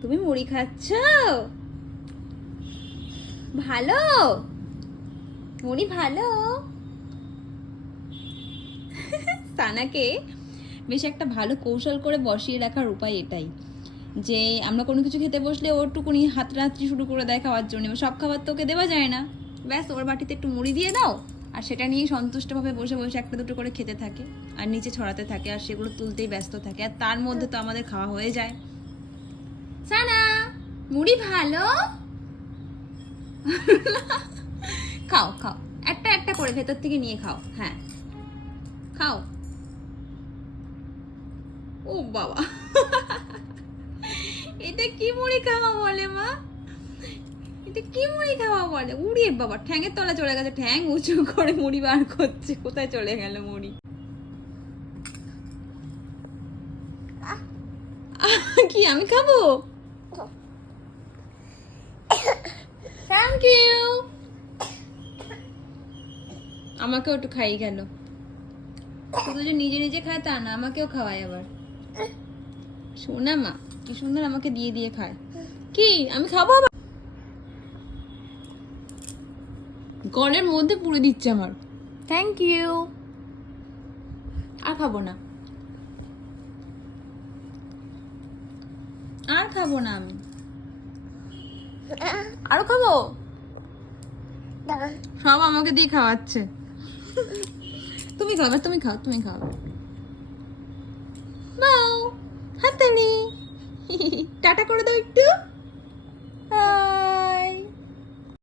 তুমি মুড়ি খাচ্ছ? ভালো মুড়ি ভালো। সানাকে বেশ একটা ভালো কৌশল করে বসিয়ে রাখার উপায় এটাই যে আমরা কোনো কিছু খেতে বসলে ওরটুকুনি হাতড়াহাতড়ি শুরু করে দেয় খাওয়ার জন্য। সব খাবার তো ওকে দেওয়া যায় না, ব্যাস ওর বাটিতে একটু মুড়ি দিয়ে দাও আর সেটা নিয়েই সন্তুষ্টভাবে বসে বসে একটা দুটো করে খেতে থাকে আর নিচে ছড়াতে থাকে আর সেগুলো তুলতেই ব্যস্ত থাকে, আর তার মধ্যে তো আমাদের খাওয়া হয়ে যায়। সানা মুড়ি ভালো। খাও খাও, একটা একটা করে ভেতর থেকে নিয়ে খাও। হ্যাঁ খাও। ও বাবা, এটা কি মুড়ি খাওয়া বলে মা? এটা কি মুড়ি খাওয়া বলে? উড়িয়ে বাবা, ঠ্যাঙের তলা চলে গেছে, ঠ্যাং উঁচু করে মুড়ি বার করছে। কোথায় চলে গেল মুড়ি? কি আমি খাবো? Thank you. আমাকেও একটু খাই গেল। শুধু যে নিজে নিজে খায় তা না, আমাকেও খাওয়ায় আবার। শোনা মা কি সুন্দর আমাকে দিয়ে দিয়ে খায়। কি আমি খাবো আবার? গলের মধ্যে পুড়ে দিচ্ছে আমার। Thank you. আর খাবো না, আর খাবো না আমি। আরো খাবো? সব আমাকে দিয়ে খাওয়াচ্ছে। তুমি খাবে, তুমি খাও, তুমি খাও। বাও হাততালি। টাটা করে দাও একটু।